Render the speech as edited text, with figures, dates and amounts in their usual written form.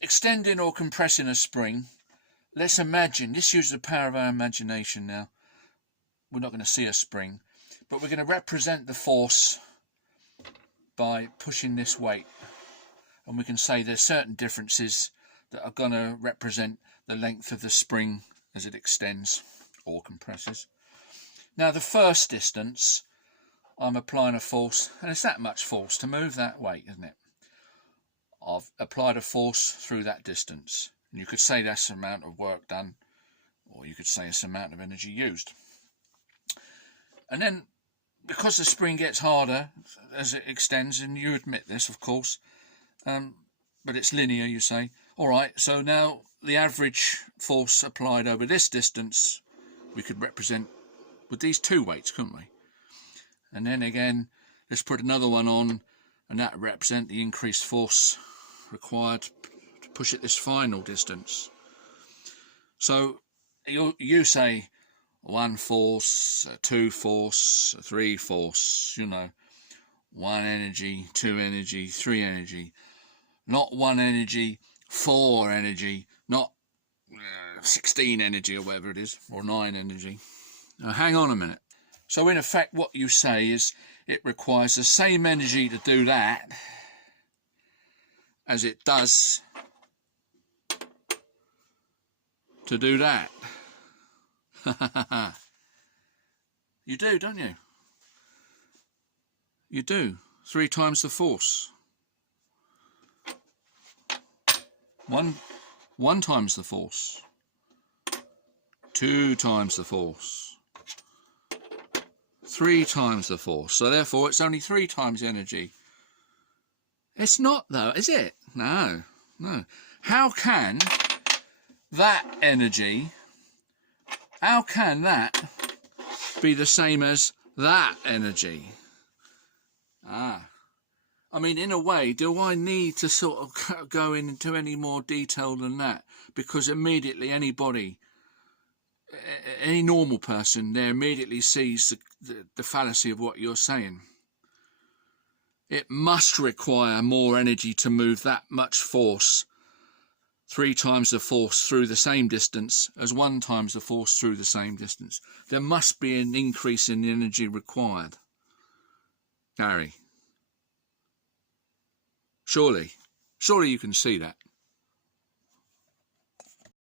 Extending or compressing a spring. Let's imagine, this uses the power of our imagination now. We're not going to see a spring, but we're going to represent the force by pushing this weight. And we can say there's certain differences that are going to represent the length of the spring as it extends or compresses. Now the first distance, I'm applying a force, and it's that much force to move that weight, isn't it? I've applied a force through that distance. And you could say that's the amount of work done, or you could say it's the amount of energy used. And then, because the spring gets harder as it extends, and you admit this, of course, but it's linear, you say. All right, so now the average force applied over this distance, we could represent with these two weights, couldn't we? And then again, let's put another one on, and that represent the increased force required to push it this final distance. So you say 1 force, 2 force, 3 force, you know, 1 energy, 2 energy, 3 energy, not 1 energy, 4 energy, not 16 energy or whatever it is, or 9 energy. Now hang on a minute. So in effect what you say is it requires the same energy to do that as it does to do that. You do, don't you? You do. 3 times the force. 1 times the force. 2 times the force. 3 times the force. So therefore it's only 3 times the energy. It's not though, is it? No, no. How can that energy, how can that be the same as that energy? I mean, in a way, do I need to sort of go into any more detail than that? Because immediately anybody, any normal person there immediately sees the fallacy of what you're saying. It must require more energy to move that much force, 3 times the force through the same distance as 1 times the force through the same distance. There must be an increase in the energy required. Gary, surely you can see that.